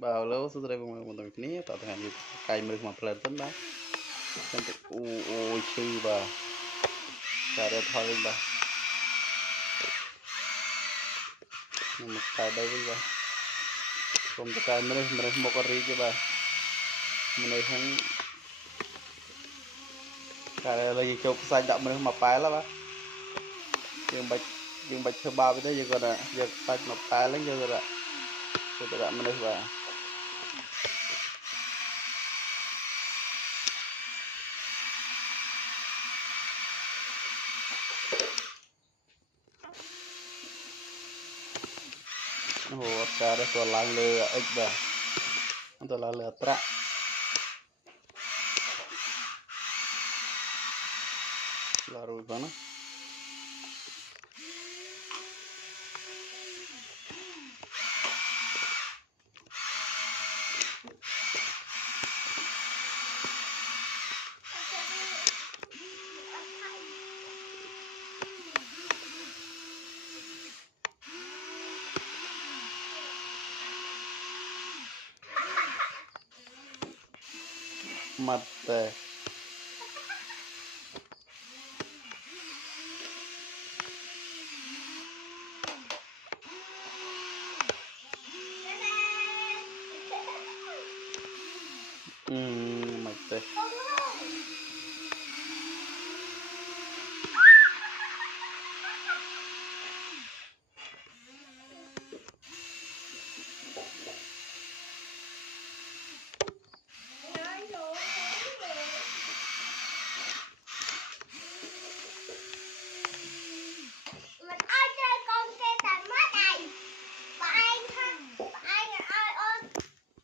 Bao lâu sudah dari một tuần ini tạo thành những cái mới mà plan tấn bá chân thực ôi sư bà cả đây thôi bà nhưng mà cái đây bà không có cái mới một cái gì chứ bà mình không cái đây là chụp sai đậm mình mà phải lắm bà nhưng bạch thơ ba với thế giờ còn à giờ sai mà phải lấy giờ rồi ạ tôi đã mình bà hồ cả đây còn lang lừa ếch bà tôi là lừa trạ là rồi bà nó mặt